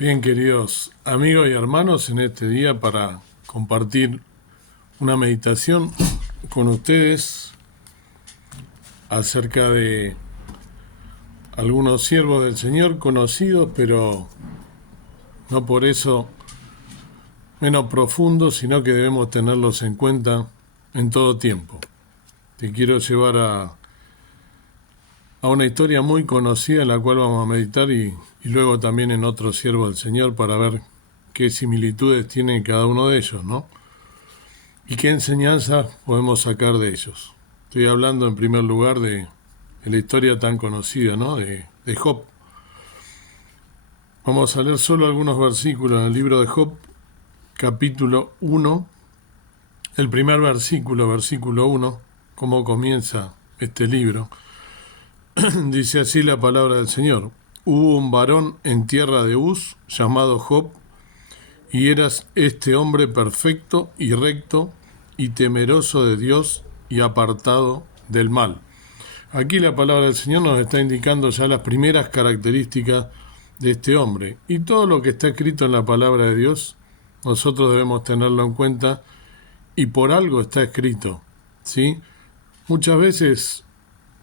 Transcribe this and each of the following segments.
Bien, queridos amigos y hermanos, en este día para compartir una meditación con ustedes acerca de algunos siervos del Señor conocidos, pero no por eso menos profundos, sino que debemos tenerlos en cuenta en todo tiempo. Te quiero llevar a una historia muy conocida en la cual vamos a meditar y luego también en otros siervos del Señor para ver qué similitudes tiene cada uno de ellos, ¿no? ¿Y qué enseñanzas podemos sacar de ellos? Estoy hablando en primer lugar de la historia tan conocida, ¿no? De Job. Vamos a leer solo algunos versículos en el libro de Job, capítulo 1, el primer versículo, versículo 1, cómo comienza este libro. Dice así la palabra del Señor. Hubo un varón en tierra de Uz llamado Job, y eras este hombre perfecto y recto y temeroso de Dios y apartado del mal. Aquí la palabra del Señor nos está indicando ya las primeras características de este hombre. Y todo lo que está escrito en la palabra de Dios, nosotros debemos tenerlo en cuenta y por algo está escrito, ¿sí? Muchas veces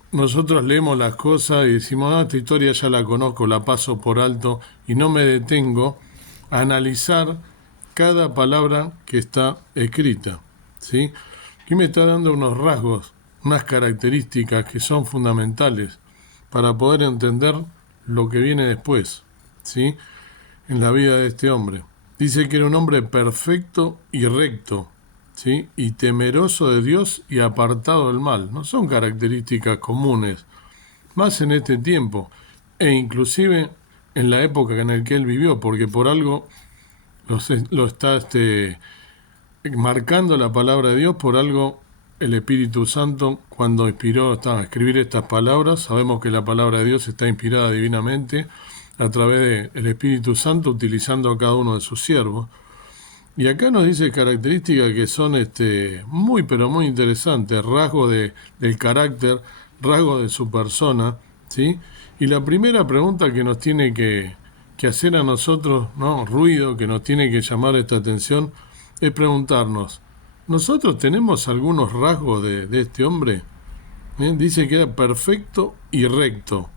nosotros leemos las cosas y decimos, esta historia ya la conozco, la paso por alto y no me detengo a analizar cada palabra que está escrita, ¿sí? Aquí me está dando unos rasgos, unas características que son fundamentales para poder entender lo que viene después, ¿sí? En la vida de este hombre. Dice que era un hombre perfecto y recto, ¿sí? Y temeroso de Dios y apartado del mal. No son características comunes, más en este tiempo, e inclusive en la época en la que él vivió, porque por algo lo está marcando la palabra de Dios, por algo el Espíritu Santo, cuando inspiró a escribir estas palabras, sabemos que la palabra de Dios está inspirada divinamente a través del Espíritu Santo, utilizando a cada uno de sus siervos. Y acá nos dice características que son muy, pero muy interesantes, rasgos del carácter, rasgos de su persona, ¿sí? Y la primera pregunta que nos tiene que hacer a nosotros, ¿no? Ruido, que nos tiene que llamar esta atención, es preguntarnos, ¿nosotros tenemos algunos rasgos de este hombre? Dice que era perfecto y recto,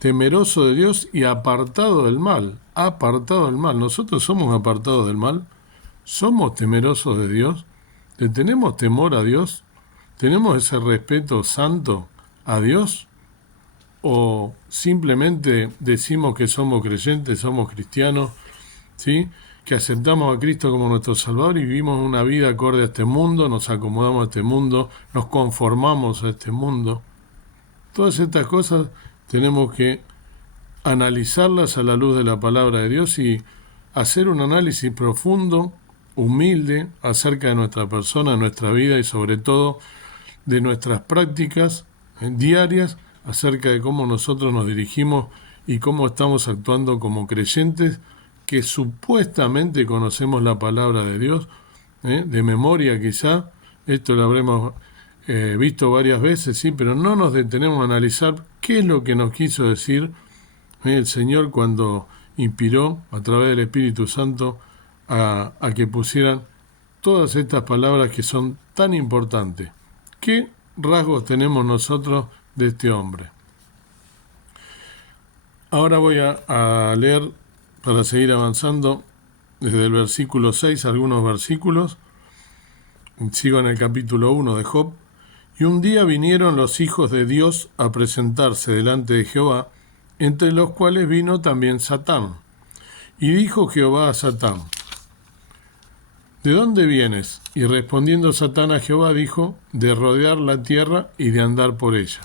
temeroso de Dios y apartado del mal. Apartado del mal. ¿Nosotros somos apartados del mal? ¿Somos temerosos de Dios? ¿Le tenemos temor a Dios? ¿Tenemos ese respeto santo a Dios? ¿O simplemente decimos que somos creyentes, somos cristianos, ¿sí? Que aceptamos a Cristo como nuestro Salvador y vivimos una vida acorde a este mundo, nos acomodamos a este mundo, nos conformamos a este mundo? Todas estas cosas tenemos que analizarlas a la luz de la palabra de Dios y hacer un análisis profundo, humilde, acerca de nuestra persona, de nuestra vida y sobre todo de nuestras prácticas diarias, acerca de cómo nosotros nos dirigimos y cómo estamos actuando como creyentes que supuestamente conocemos la palabra de Dios, de memoria quizá, esto lo habremos visto varias veces, sí, pero no nos detenemos a analizar qué es lo que nos quiso decir el Señor cuando inspiró a través del Espíritu Santo a que pusieran todas estas palabras que son tan importantes. ¿Qué rasgos tenemos nosotros de este hombre? Ahora voy a leer, para seguir avanzando, desde el versículo 6 algunos versículos. Sigo en el capítulo 1 de Job. Y un día vinieron los hijos de Dios a presentarse delante de Jehová, entre los cuales vino también Satán. Y dijo Jehová a Satán, ¿de dónde vienes? Y respondiendo Satán a Jehová dijo, de rodear la tierra y de andar por ella.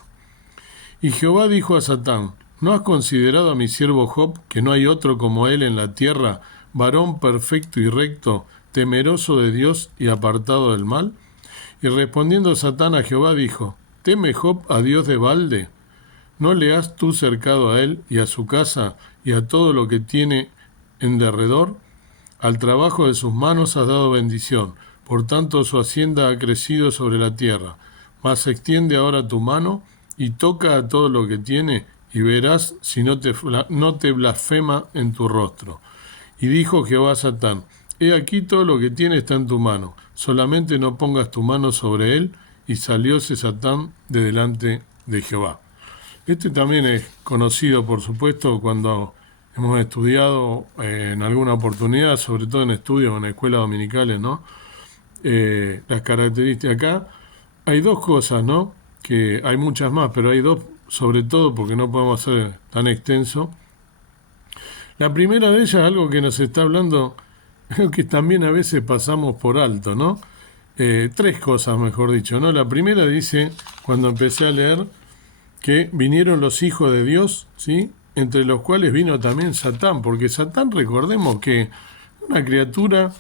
Y Jehová dijo a Satán, ¿no has considerado a mi siervo Job, que no hay otro como él en la tierra, varón perfecto y recto, temeroso de Dios y apartado del mal? Y respondiendo Satán a Jehová dijo, ¿teme Job a Dios de balde? ¿No le has tú cercado a él y a su casa y a todo lo que tiene en derredor? Al trabajo de sus manos has dado bendición, por tanto su hacienda ha crecido sobre la tierra. Mas extiende ahora tu mano y toca a todo lo que tiene y verás si no te blasfema en tu rostro. Y dijo Jehová a Satán: He aquí todo lo que tiene está en tu mano, solamente no pongas tu mano sobre él. Y salióse Satán de delante de Jehová. Este también es conocido, por supuesto, cuando hemos estudiado en alguna oportunidad, sobre todo en estudios en escuelas dominicales, ¿no? Las características. Acá hay dos cosas, ¿no? Que hay muchas más, pero hay dos, sobre todo porque no podemos hacer tan extenso. La primera de ellas, algo que nos está hablando, algo que también a veces pasamos por alto, ¿no? Tres cosas, mejor dicho, ¿no? La primera dice, cuando empecé a leer, que vinieron los hijos de Dios, ¿sí? Entre los cuales vino también Satán, porque Satán, recordemos que una criatura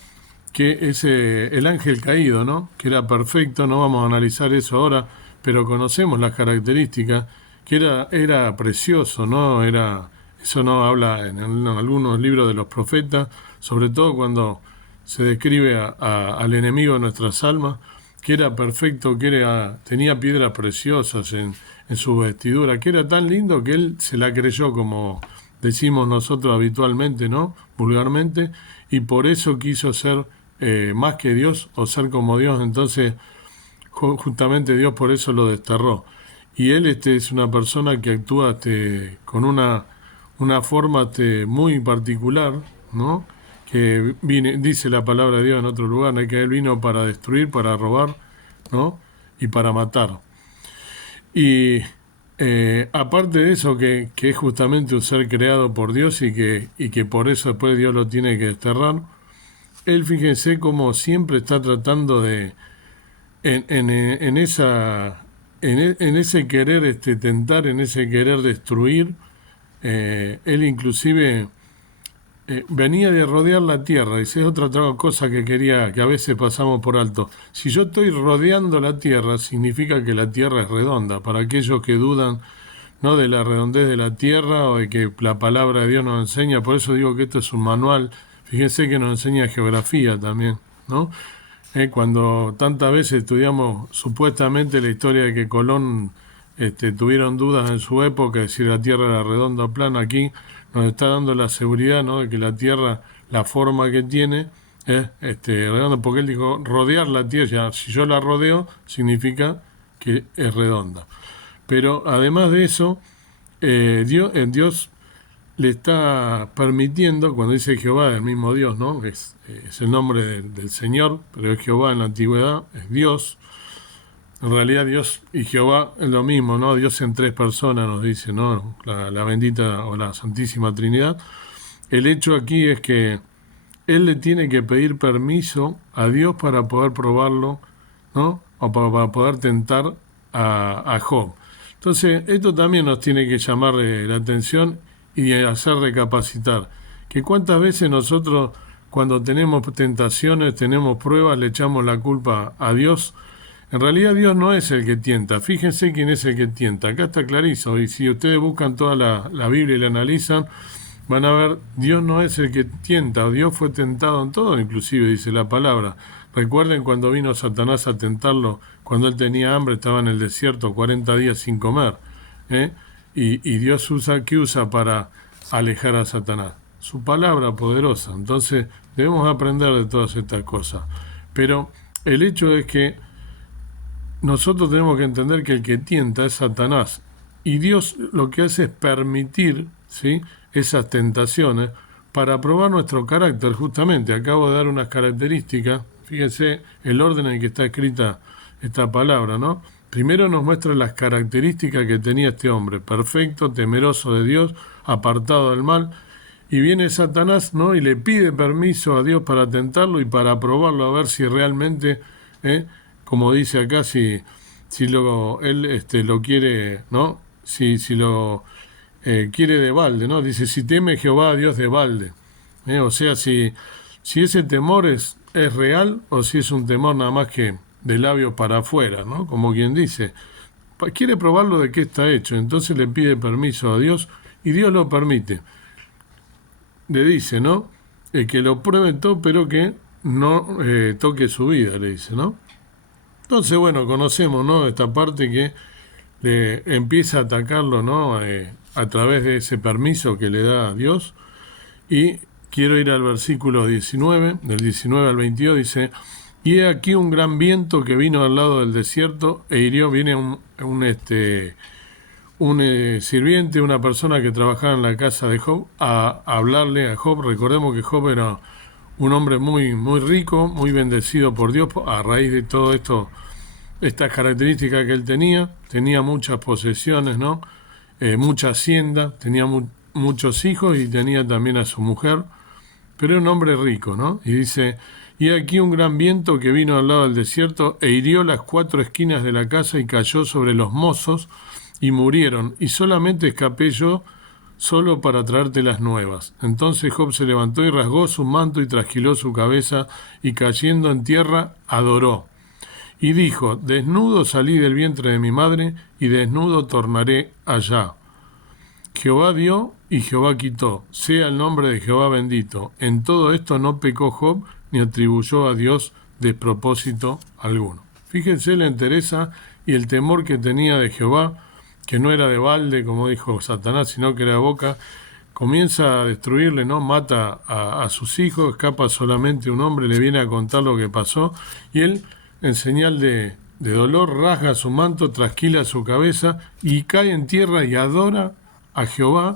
que es el ángel caído, ¿no? Que era perfecto, no vamos a analizar eso ahora, pero conocemos las características, que era precioso, ¿no? Eso no habla en algunos libros de los profetas, sobre todo cuando se describe al enemigo de nuestras almas, que era perfecto, tenía piedras preciosas en su vestidura, que era tan lindo que él se la creyó, como decimos nosotros habitualmente, ¿no? Vulgarmente, y por eso quiso ser más que Dios o ser como Dios. Entonces justamente Dios por eso lo desterró. Y él es una persona que actúa con una forma muy particular, ¿no? Que dice la palabra de Dios en otro lugar, ¿no? Que él vino para destruir, para robar, ¿no? Y para matar. Y aparte de eso, que es justamente un ser creado por Dios y que por eso después Dios lo tiene que desterrar, él, fíjense cómo siempre está tratando de, en ese querer tentar, en ese querer destruir, él inclusive venía de rodear la tierra. Y esa es otra cosa que a veces pasamos por alto. Si yo estoy rodeando la tierra, significa que la tierra es redonda. Para aquellos que dudan, ¿no?, de la redondez de la tierra o de que la palabra de Dios nos enseña, por eso digo que esto es un manual. Fíjense que nos enseña geografía también, ¿no? Cuando tantas veces estudiamos supuestamente la historia de que Colón tuvieron dudas en su época de si la Tierra era redonda o plana, aquí nos está dando la seguridad, ¿no?, de que la Tierra, la forma que tiene, es redonda, porque él dijo rodear la Tierra. Si yo la rodeo, significa que es redonda. Pero además de eso, Dios le está permitiendo, cuando dice Jehová, el mismo Dios, ¿no? Es el nombre del Señor, pero es Jehová en la antigüedad, es Dios. En realidad Dios y Jehová es lo mismo, ¿no? Dios en tres personas, nos dice, ¿no? La bendita o la Santísima Trinidad. El hecho aquí es que él le tiene que pedir permiso a Dios para poder probarlo, ¿no? O para poder tentar a Job. Entonces, esto también nos tiene que llamar la atención y hacer recapacitar. Que cuántas veces nosotros, cuando tenemos tentaciones, tenemos pruebas, le echamos la culpa a Dios. En realidad Dios no es el que tienta. Fíjense quién es el que tienta. Acá está clarísimo. Y si ustedes buscan toda la Biblia y la analizan, van a ver, Dios no es el que tienta. Dios fue tentado en todo, inclusive, dice la palabra. Recuerden cuando vino Satanás a tentarlo, cuando él tenía hambre, estaba en el desierto 40 días sin comer. Y Dios ¿qué usa para alejar a Satanás? Su palabra poderosa. Entonces debemos aprender de todas estas cosas. Pero el hecho es que nosotros tenemos que entender que el que tienta es Satanás. Y Dios lo que hace es permitir, ¿sí?, esas tentaciones para probar nuestro carácter. Justamente acabo de dar unas características. Fíjense el orden en que está escrita esta palabra, ¿no? Primero nos muestra las características que tenía este hombre: perfecto, temeroso de Dios, apartado del mal. Y viene Satanás, ¿no?, y le pide permiso a Dios para tentarlo y para probarlo, a ver si realmente, como dice acá, si él lo quiere, ¿no? Si lo quiere de balde, ¿no? Dice, si teme Jehová a Dios de balde. O sea, si ese temor es real o si es un temor nada más que de labios para afuera, ¿no? Como quien dice, quiere probarlo de qué está hecho. Entonces le pide permiso a Dios y Dios lo permite. Le dice, ¿no?, que lo pruebe todo, pero que no toque su vida, le dice, ¿no? Entonces, bueno, conocemos, ¿no?, esta parte que empieza a atacarlo, ¿no?, a través de ese permiso que le da a Dios. Y quiero ir al versículo 19, del 19 al 22, dice: y he aquí un gran viento que vino al lado del desierto e hirió. Viene un sirviente, una persona que trabajaba en la casa de Job, a hablarle a Job. Recordemos que Job era un hombre muy, muy rico, muy bendecido por Dios a raíz de todo esto, estas características que él tenía muchas posesiones, ¿no? Mucha hacienda, tenía muchos hijos y tenía también a su mujer, pero era un hombre rico, ¿no? Y dice: y aquí un gran viento que vino al lado del desierto e hirió las 4 esquinas de la casa y cayó sobre los mozos y murieron, y solamente escapé yo solo para traerte las nuevas. Entonces Job se levantó y rasgó su manto y trasquiló su cabeza, y cayendo en tierra adoró. Y dijo: desnudo salí del vientre de mi madre, y desnudo tornaré allá. Jehová dio y Jehová quitó, sea el nombre de Jehová bendito. En todo esto no pecó Job, ni atribuyó a Dios despropósito alguno. Fíjense la entereza y el temor que tenía de Jehová, que no era de balde, como dijo Satanás, sino que era de boca. Comienza a destruirle, ¿no? Mata a sus hijos, escapa solamente un hombre, le viene a contar lo que pasó, y él, en señal de dolor, rasga su manto, trasquila su cabeza y cae en tierra y adora a Jehová,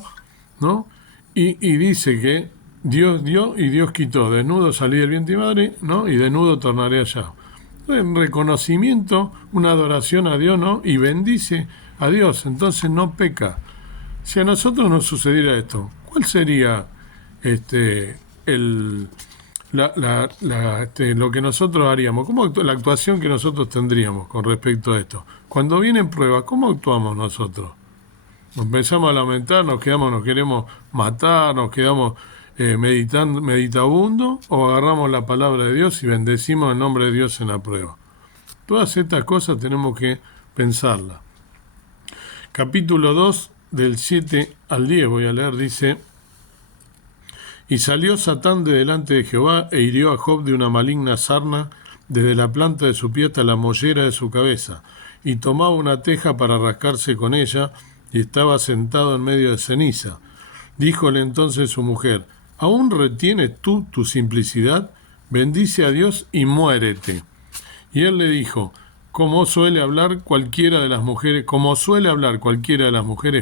¿no? Y dice que Dios dio y Dios quitó. Desnudo salí del vientre de mi madre, ¿no? Y desnudo tornaré allá. Un reconocimiento, una adoración a Dios, ¿no? Y bendice a Dios, entonces no peca. Si a nosotros nos sucediera esto, ¿cuál sería lo que nosotros haríamos? La actuación que nosotros tendríamos con respecto a esto? Cuando vienen pruebas, ¿cómo actuamos nosotros? Nos empezamos a lamentar, nos queremos matar, nos quedamos meditabundos, o agarramos la palabra de Dios y bendecimos el nombre de Dios en la prueba. Todas estas cosas tenemos que pensarlas. Capítulo 2, del 7 al 10, voy a leer, dice: y salió Satán de delante de Jehová e hirió a Job de una maligna sarna, desde la planta de su pie hasta la mollera de su cabeza, y tomaba una teja para rascarse con ella, y estaba sentado en medio de ceniza. Díjole entonces su mujer: ¿aún retienes tú tu simplicidad? Bendice a Dios y muérete. Y él le dijo: como suele hablar cualquiera de las mujeres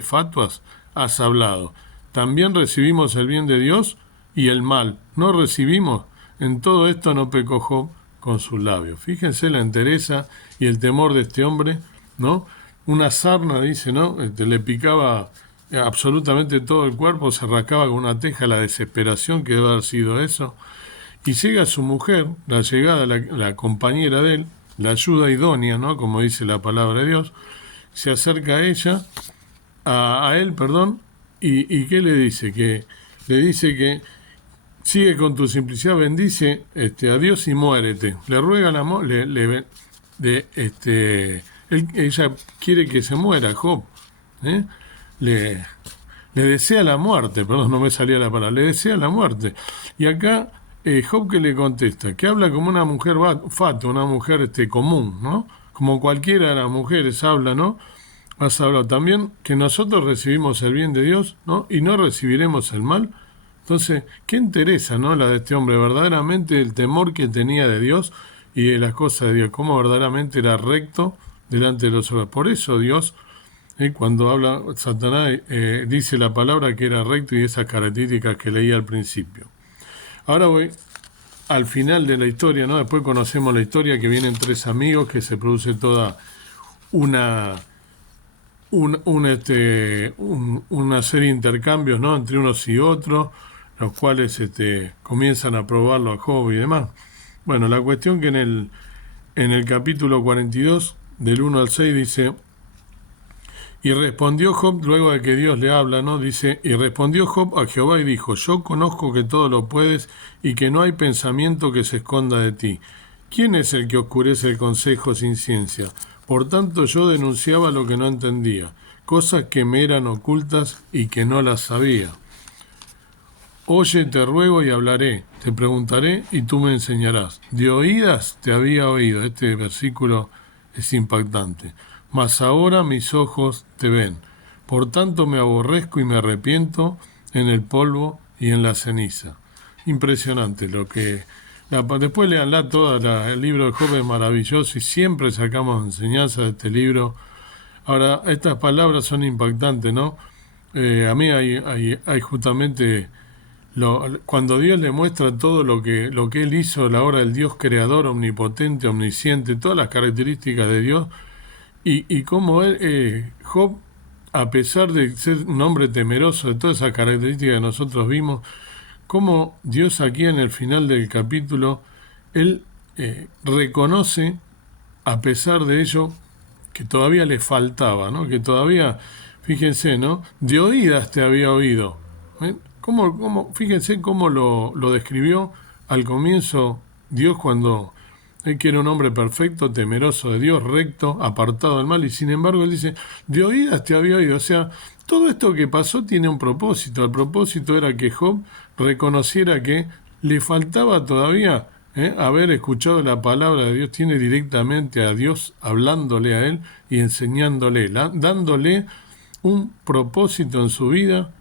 fatuas, has hablado. También recibimos el bien de Dios y el mal no recibimos. En todo esto no pecó Job con sus labios. Fíjense la entereza y el temor de este hombre, ¿no? Una sarna, dice, ¿no? Le picaba absolutamente todo el cuerpo, se rascaba con una teja, la desesperación que debe haber sido eso. Y llega su mujer, la compañera de él, la ayuda idónea, ¿no? Como dice la palabra de Dios, se acerca a ella, a él, y ¿qué le dice? Le dice que sigue con tu simplicidad, bendice a Dios y muérete. Le ruega el amor, ella quiere que se muera Job, ¿eh? Le desea la muerte, no me salía la palabra, le desea la muerte. Y acá Job, que le contesta, que habla como una mujer fata, una mujer común, ¿no? Como cualquiera de las mujeres habla, ¿no? Has hablado también que nosotros recibimos el bien de Dios, ¿no? Y no recibiremos el mal. Entonces, ¿qué interesa, no? La de este hombre, verdaderamente el temor que tenía de Dios y de las cosas de Dios, cómo verdaderamente era recto delante de los ojos. Por eso Dios, cuando habla Satanás, dice la palabra que era recto, y esas características que leí al principio. Ahora voy al final de la historia, ¿no? Después conocemos la historia, que vienen 3 amigos, que se produce toda una serie de intercambios, ¿no? Entre unos y otros, los cuales comienzan a probarlo a Job y demás. Bueno, la cuestión que en el capítulo 42, del 1 al 6, dice: y respondió Job, luego de que Dios le habla, ¿no? Dice: y respondió Job a Jehová y dijo: yo conozco que todo lo puedes y que no hay pensamiento que se esconda de ti. ¿Quién es el que oscurece el consejo sin ciencia? Por tanto yo denunciaba lo que no entendía, cosas que me eran ocultas y que no las sabía. Oye, te ruego y hablaré, te preguntaré y tú me enseñarás. De oídas te había oído. Este versículo es impactante. Mas ahora mis ojos te ven. por tanto me aborrezco y me arrepiento en el polvo y en la ceniza. Impresionante lo que... después leanla toda, el libro de Job es maravilloso y siempre sacamos enseñanza de este libro. Ahora, estas palabras son impactantes, ¿no? A mí hay justamente... cuando Dios le muestra todo lo que Él hizo, la obra del Dios creador, omnipotente, omnisciente, todas las características de Dios, y cómo Job, a pesar de ser un hombre temeroso de todas esas características que nosotros vimos, cómo Dios aquí en el final del capítulo, Él reconoce, a pesar de ello, que todavía le faltaba, ¿no? Que todavía, fíjense, ¿no? De oídas te había oído. Fíjense cómo lo describió al comienzo Dios cuando Él que era un hombre perfecto, temeroso de Dios, recto, apartado del mal, y sin embargo Él dice, de oídas te había oído. O sea, todo esto que pasó tiene un propósito. El propósito era que Job reconociera que le faltaba todavía haber escuchado la palabra de Dios, tiene directamente a Dios hablándole a él y enseñándole, dándole un propósito en su vida,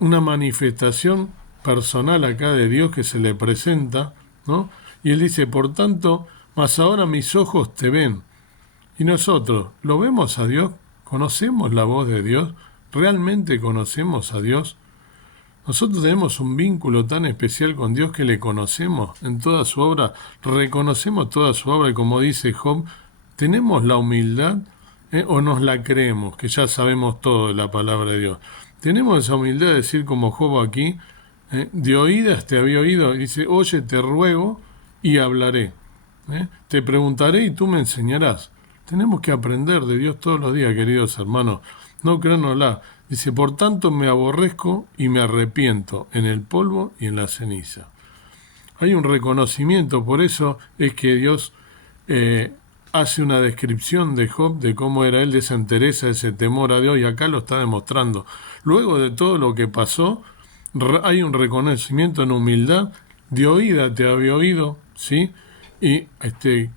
una manifestación personal acá de Dios que se le presenta, ¿no? Y él dice, por tanto, mas ahora mis ojos te ven. Y nosotros, ¿lo vemos a Dios? ¿Conocemos la voz de Dios? ¿Realmente conocemos a Dios? Nosotros tenemos un vínculo tan especial con Dios que le conocemos en toda su obra, reconocemos toda su obra y como dice Job, ¿tenemos la humildad o nos la creemos, que ya sabemos todo de la palabra de Dios? Tenemos esa humildad de decir como Job aquí, de oídas te había oído, y dice, oye, te ruego y hablaré. Te preguntaré y tú me enseñarás. Tenemos que aprender de Dios todos los días, queridos hermanos. No créanosla. Dice, por tanto me aborrezco y me arrepiento en el polvo y en la ceniza. Hay un reconocimiento, por eso es que Dios hace una descripción de Job, de cómo era él, de esa entereza, ese temor a Dios, y acá lo está demostrando. Luego de todo lo que pasó, hay un reconocimiento en humildad, de oída te había oído, ¿sí? Y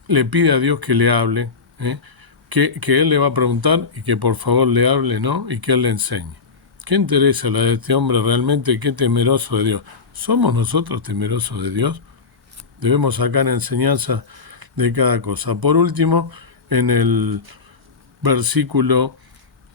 le pide a Dios que le hable, que él le va a preguntar y que por favor le hable, ¿no? Y que él le enseñe. ¿Qué interesa la de este hombre realmente? Qué temeroso de Dios. ¿Somos nosotros temerosos de Dios? Debemos sacar enseñanza de cada cosa. Por último, en el versículo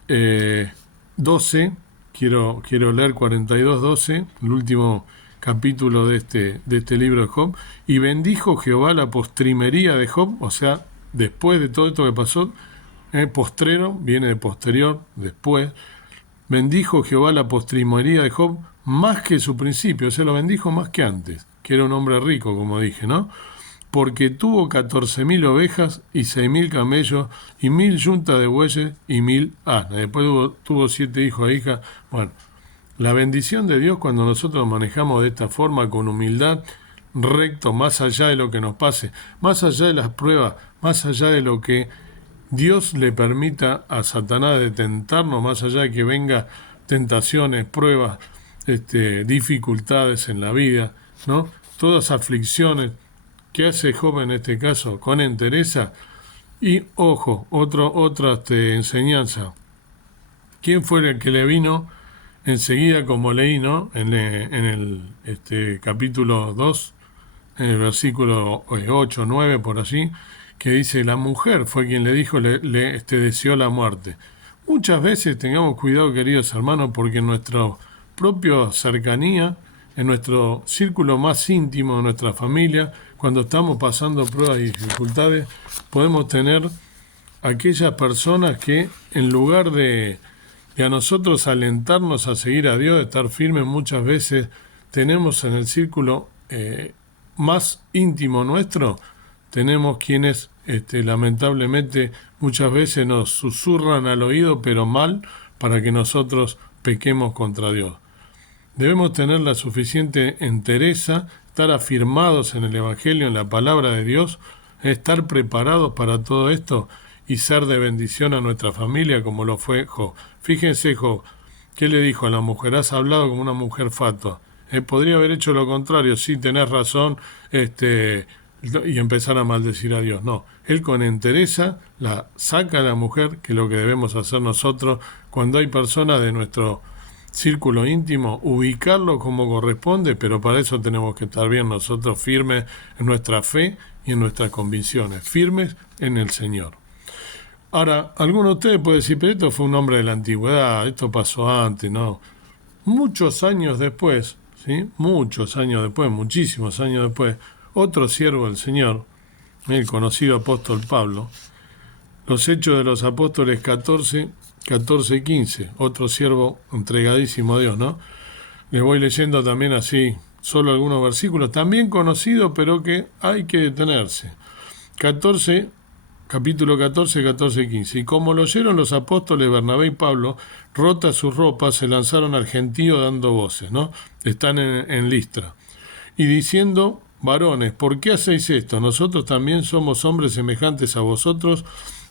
12, quiero leer 42:12, el último capítulo de este libro de Job, y bendijo Jehová la postrimería de Job, o sea, después de todo esto que pasó, postrero, viene de posterior, después, bendijo Jehová la postrimería de Job más que su principio, o sea, lo bendijo más que antes, que era un hombre rico, como dije, ¿no? Porque tuvo 14.000 ovejas y 6.000 camellos y 1.000 yuntas de bueyes y 1.000 asnas. Después tuvo 7 hijos e hijas. Bueno, la bendición de Dios cuando nosotros manejamos de esta forma, con humildad, recto, más allá de lo que nos pase, más allá de las pruebas, más allá de lo que Dios le permita a Satanás de tentarnos, más allá de que venga tentaciones, pruebas, dificultades en la vida, ¿no? Todas aflicciones. ¿Qué hace Job en este caso? Con entereza. Y ojo, otra enseñanza. ¿Quién fue el que le vino enseguida, como leí, ¿no? En el capítulo 2, en el versículo 8, 9, por allí, que dice, la mujer fue quien le dijo, le deseó la muerte. Muchas veces tengamos cuidado, queridos hermanos, porque en nuestra propia cercanía, en nuestro círculo más íntimo de nuestra familia, cuando estamos pasando pruebas y dificultades, podemos tener aquellas personas que en lugar de a nosotros alentarnos a seguir a Dios, de estar firmes, muchas veces tenemos en el círculo más íntimo nuestro, tenemos quienes lamentablemente muchas veces nos susurran al oído, pero mal, para que nosotros pequemos contra Dios. Debemos tener la suficiente entereza, estar afirmados en el Evangelio, en la palabra de Dios, estar preparados para todo esto y ser de bendición a nuestra familia como lo fue Job. Fíjense Job, ¿qué le dijo a la mujer? Has hablado como una mujer fatua. Podría haber hecho lo contrario, sí, tenés razón, y empezar a maldecir a Dios. No, él con entereza la saca a la mujer, que es lo que debemos hacer nosotros cuando hay personas de nuestro círculo íntimo, ubicarlo como corresponde, pero para eso tenemos que estar bien nosotros firmes en nuestra fe y en nuestras convicciones, firmes en el Señor. Ahora, alguno de ustedes puede decir, pero esto fue un hombre de la antigüedad, esto pasó antes, ¿no? Muchos años después, ¿sí? Muchos años después, muchísimos años después, otro siervo del Señor, el conocido apóstol Pablo, los Hechos de los Apóstoles 14 y 15, otro siervo entregadísimo a Dios, ¿no? Les voy leyendo también así, solo algunos versículos, también conocidos, pero que hay que detenerse. Capítulo 14 y 15. Y como lo oyeron los apóstoles Bernabé y Pablo, rotas sus ropas, se lanzaron al gentío dando voces, ¿no? Están en Listra. Y diciendo, varones, ¿por qué hacéis esto? Nosotros también somos hombres semejantes a vosotros,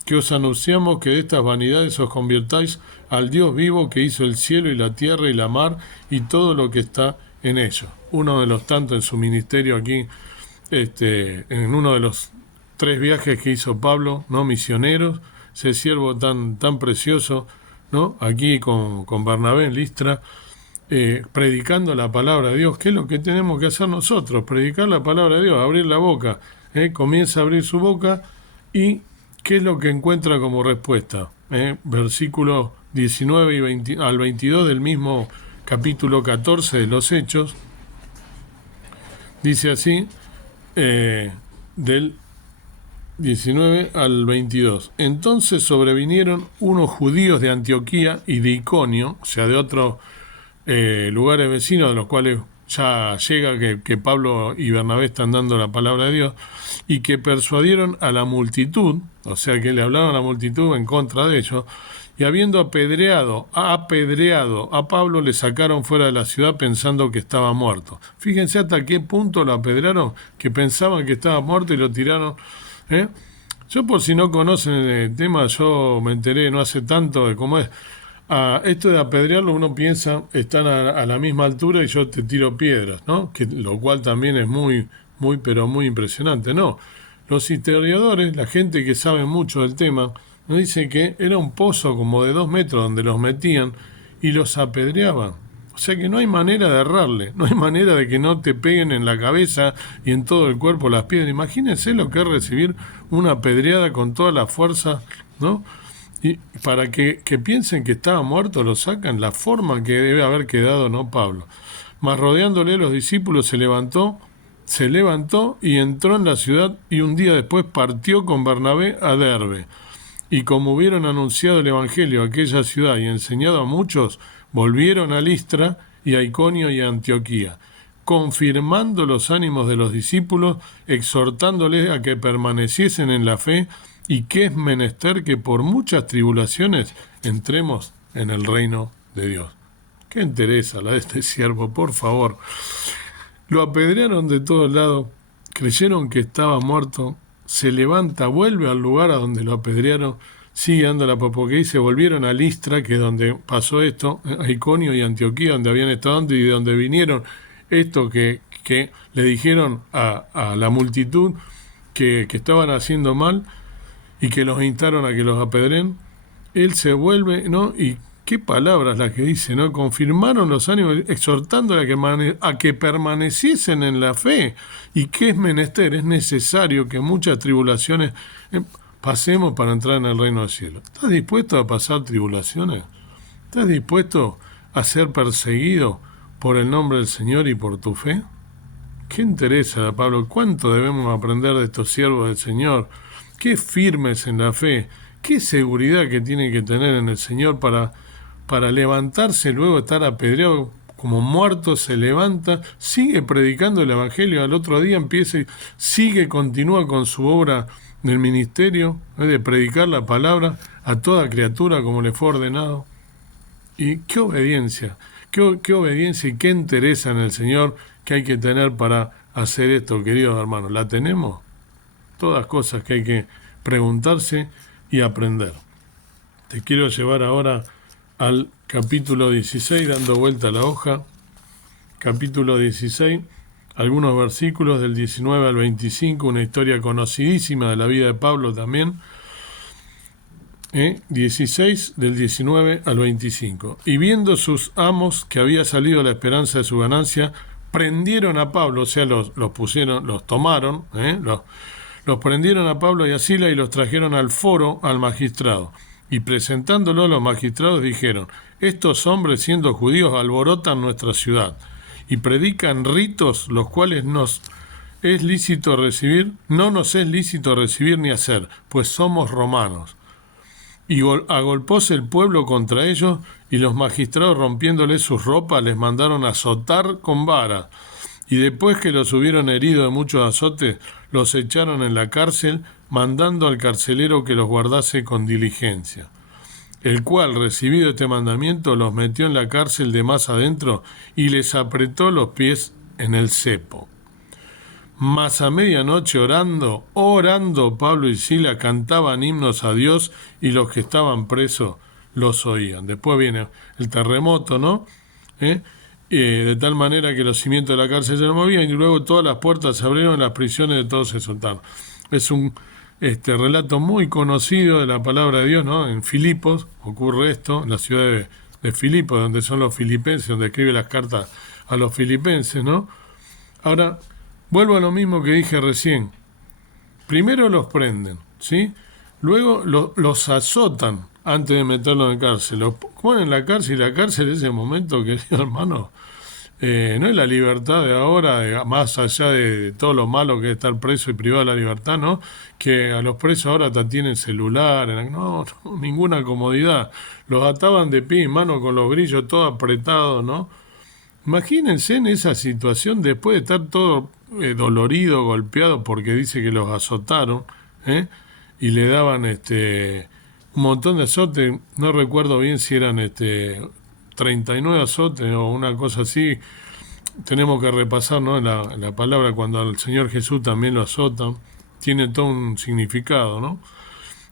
que os anunciamos que de estas vanidades os convirtáis al Dios vivo que hizo el cielo y la tierra y la mar y todo lo que está en ellos. Uno de los tantos en su ministerio aquí, en uno de los 3 viajes que hizo Pablo, ¿no? Misioneros, ese siervo tan precioso, ¿no? Aquí con Bernabé en Listra, predicando la palabra de Dios. ¿Qué es lo que tenemos que hacer nosotros? Predicar la palabra de Dios, abrir la boca. Comienza a abrir su boca y ¿qué es lo que encuentra como respuesta? Versículos 19 y 20, al 22 del mismo capítulo 14 de los Hechos, dice así, del 19 al 22. Entonces sobrevinieron unos judíos de Antioquía y de Iconio, o sea, de otros lugares vecinos, de los cuales ya llega que Pablo y Bernabé están dando la palabra de Dios, y que persuadieron a la multitud, o sea, que le hablaron a la multitud en contra de ellos, y habiendo apedreado a Pablo, le sacaron fuera de la ciudad pensando que estaba muerto. Fíjense hasta qué punto lo apedrearon, que pensaban que estaba muerto y lo tiraron. Yo, por si no conocen el tema, yo me enteré no hace tanto de cómo es. Esto de apedrearlo, uno piensa, están a la misma altura y yo te tiro piedras, ¿no? Lo cual también es muy, pero muy impresionante. No, los historiadores, la gente que sabe mucho del tema, nos dice que era un pozo como de 2 metros donde los metían y los apedreaban. O sea que no hay manera de errarle, no hay manera de que no te peguen en la cabeza y en todo el cuerpo las piedras. Imagínense lo que es recibir una apedreada con toda la fuerza, ¿no? Y para que piensen que estaba muerto, lo sacan, la forma que debe haber quedado, ¿no, Pablo? Mas rodeándole los discípulos se levantó y entró en la ciudad y un día después partió con Bernabé a Derbe. Y como hubieron anunciado el evangelio a aquella ciudad y enseñado a muchos, volvieron a Listra y a Iconio y a Antioquía, confirmando los ánimos de los discípulos, exhortándoles a que permaneciesen en la fe y que es menester que por muchas tribulaciones entremos en el reino de Dios. ¿Qué interesa la de este siervo? Por favor. Lo apedrearon de todos lados, creyeron que estaba muerto, se levanta, vuelve al lugar a donde lo apedrearon, sigue dando la porque dice, volvieron a Listra, que es donde pasó esto, a Iconio y Antioquía, donde habían estado antes y de donde vinieron esto que le dijeron a la multitud que estaban haciendo mal y que los instaron a que los apedren. Él se vuelve, ¿no? Y qué palabras las que dice, ¿no? Confirmaron los ánimos, exhortándole a que permaneciesen en la fe. ¿Y qué es menester? Es necesario que muchas tribulaciones pasemos para entrar en el reino del cielo. ¿Estás dispuesto a pasar tribulaciones? ¿Estás dispuesto a ser perseguido por el nombre del Señor y por tu fe? ¿Qué interesa, Pablo? ¿Cuánto debemos aprender de estos siervos del Señor? Qué firmes en la fe, qué seguridad que tiene que tener en el Señor para levantarse, luego estar apedreado como muerto, se levanta, sigue predicando el Evangelio, al otro día empieza y continúa con su obra del ministerio, de predicar la palabra a toda criatura como le fue ordenado. Y qué obediencia y qué interés en el Señor que hay que tener para hacer esto, queridos hermanos. ¿La tenemos? Todas cosas que hay que preguntarse y aprender. Te quiero llevar ahora al capítulo 16, dando vuelta a la hoja. Capítulo 16, algunos versículos del 19 al 25, una historia conocidísima de la vida de Pablo también. 16 del 19 al 25. Y viendo sus amos que había salido la esperanza de su ganancia, prendieron a Pablo, o sea, los pusieron, los tomaron, los prendieron a Pablo y a Sila y los trajeron al foro, al magistrado. Y presentándolo a los magistrados dijeron: estos hombres, siendo judíos, alborotan nuestra ciudad y predican ritos los cuales no nos es lícito recibir ni hacer, pues somos romanos. Y agolpóse el pueblo contra ellos, y los magistrados, rompiéndoles sus ropas, les mandaron azotar con vara. Y después que los hubieron herido de muchos azotes, los echaron en la cárcel, mandando al carcelero que los guardase con diligencia. El cual, recibido este mandamiento, los metió en la cárcel de más adentro y les apretó los pies en el cepo. Mas a medianoche orando, Pablo y Sila cantaban himnos a Dios, y los que estaban presos los oían. Después viene el terremoto, ¿no? De tal manera que los cimientos de la cárcel se movían, y luego todas las puertas se abrieron y las prisiones de todos se soltaron. Es un relato muy conocido de la palabra de Dios, ¿no? En Filipos ocurre esto, en la ciudad de Filipos, donde son los filipenses, donde escribe las cartas a los filipenses, ¿no? Ahora, vuelvo a lo mismo que dije recién. Primero los prenden, ¿sí? Luego los azotan antes de meterlos en cárcel. Los ponen en la cárcel, y la cárcel es el momento, querido hermano, no es la libertad de ahora, más allá de todo lo malo que es estar preso y privado de la libertad, ¿no? Que a los presos ahora hasta tienen celular, no, ninguna comodidad. Los ataban de pie y mano con los grillos todo apretados, ¿no? Imagínense en esa situación después de estar todo dolorido, golpeado, porque dice que los azotaron, y le daban un montón de azotes. No recuerdo bien si eran 39 azotes o una cosa así. Tenemos que repasar, ¿no? en la palabra, cuando al Señor Jesús también lo azotan, tiene todo un significado, ¿no?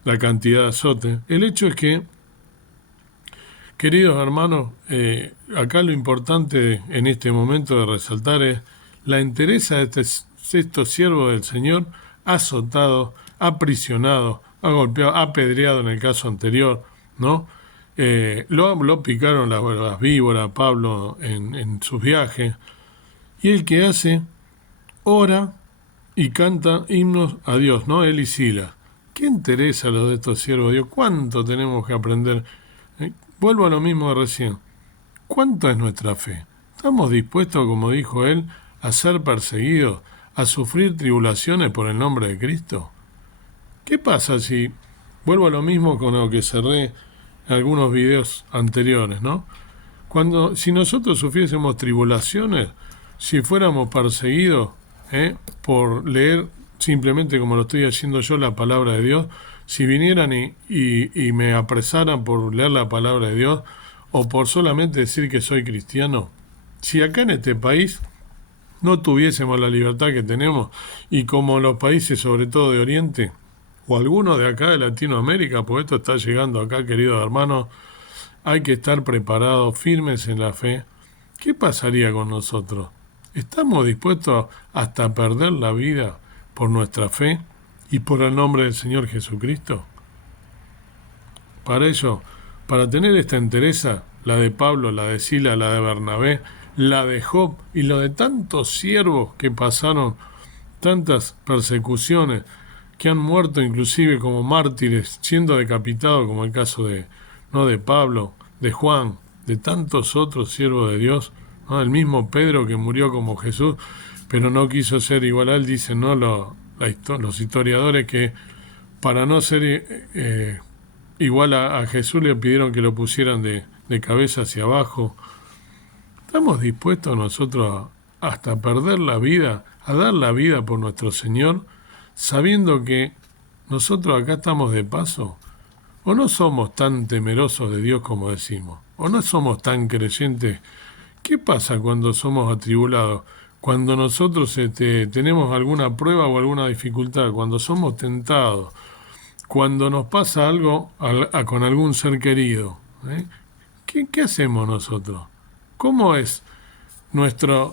La cantidad de azotes. El hecho es que, queridos hermanos, acá lo importante en este momento de resaltar es la entereza de estos siervos del Señor, azotados, aprisionados, golpeados, apedreados en el caso anterior, ¿no? Lo picaron las víboras, Pablo, en sus viajes. Y el que hace, ora y canta himnos a Dios, ¿no? Él y Sila. ¿Qué interesa a los de estos siervos de Dios? ¿Cuánto tenemos que aprender? Vuelvo a lo mismo de recién. ¿Cuánto es nuestra fe? ¿Estamos dispuestos, como dijo él, a ser perseguidos, a sufrir tribulaciones por el nombre de Cristo? ¿Qué pasa si, vuelvo a lo mismo con lo que cerré en algunos videos anteriores, ¿no? Si nosotros sufriésemos tribulaciones, si fuéramos perseguidos por leer simplemente, como lo estoy haciendo yo, la palabra de Dios, si vinieran y me apresaran por leer la palabra de Dios, o por solamente decir que soy cristiano, si acá en este país no tuviésemos la libertad que tenemos, y como los países sobre todo de Oriente, o algunos de acá de Latinoamérica, porque esto está llegando acá, queridos hermanos, hay que estar preparados, firmes en la fe. ¿Qué pasaría con nosotros? ¿Estamos dispuestos hasta a perder la vida por nuestra fe y por el nombre del Señor Jesucristo? Para ello, para tener esta entereza, la de Pablo, la de Sila, la de Bernabé, la de Job y lo de tantos siervos que pasaron tantas persecuciones, que han muerto inclusive como mártires, siendo decapitados, como el caso de Pablo, de Juan, de tantos otros siervos de Dios, ¿no? El mismo Pedro, que murió como Jesús, pero no quiso ser igual a él. Dicen, ¿no? Los historiadores, que para no ser igual a Jesús le pidieron que lo pusieran de cabeza hacia abajo. ¿Estamos dispuestos nosotros hasta perder la vida, a dar la vida por nuestro Señor, sabiendo que nosotros acá estamos de paso? ¿O no somos tan temerosos de Dios como decimos? ¿O no somos tan creyentes? ¿Qué pasa cuando somos atribulados? Cuando nosotros tenemos alguna prueba o alguna dificultad, cuando somos tentados, cuando nos pasa algo con algún ser querido, ¿qué hacemos nosotros? ¿Cómo es nuestra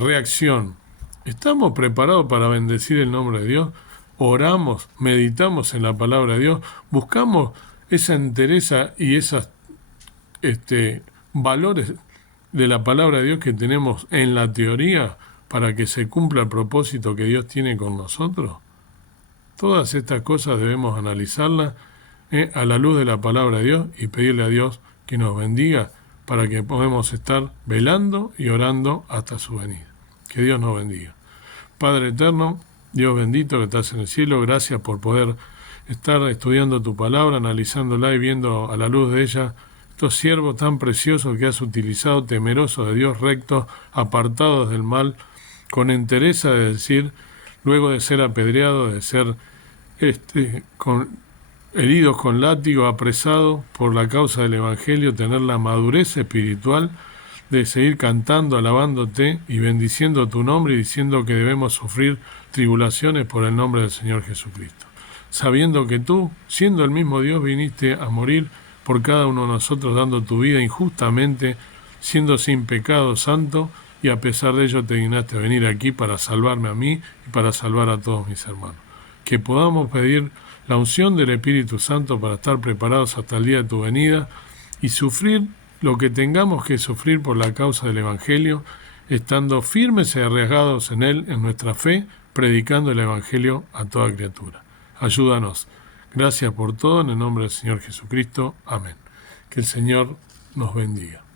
reacción? ¿Estamos preparados para bendecir el nombre de Dios? ¿Oramos, meditamos en la palabra de Dios? ¿Buscamos esa entereza y esos valores de la palabra de Dios que tenemos en la teoría para que se cumpla el propósito que Dios tiene con nosotros? Todas estas cosas debemos analizarlas a la luz de la palabra de Dios y pedirle a Dios que nos bendiga para que podamos estar velando y orando hasta su venida. Que Dios nos bendiga. Padre eterno, Dios bendito que estás en el cielo, gracias por poder estar estudiando tu palabra, analizándola y viendo a la luz de ella estos siervos tan preciosos que has utilizado, temerosos de Dios, rectos, apartados del mal, con entereza de decir, luego de ser apedreados, de ser heridos con látigo, apresados por la causa del Evangelio, tener la madurez espiritual de seguir cantando, alabándote y bendiciendo tu nombre y diciendo que debemos sufrir tribulaciones por el nombre del Señor Jesucristo. Sabiendo que tú, siendo el mismo Dios, viniste a morir por cada uno de nosotros, dando tu vida injustamente, siendo sin pecado santo, y a pesar de ello te dignaste a venir aquí para salvarme a mí y para salvar a todos mis hermanos. Que podamos pedir la unción del Espíritu Santo para estar preparados hasta el día de tu venida y sufrir lo que tengamos que sufrir por la causa del Evangelio, estando firmes y arriesgados en él, en nuestra fe, predicando el Evangelio a toda criatura. Ayúdanos. Gracias por todo, en el nombre del Señor Jesucristo. Amén. Que el Señor nos bendiga.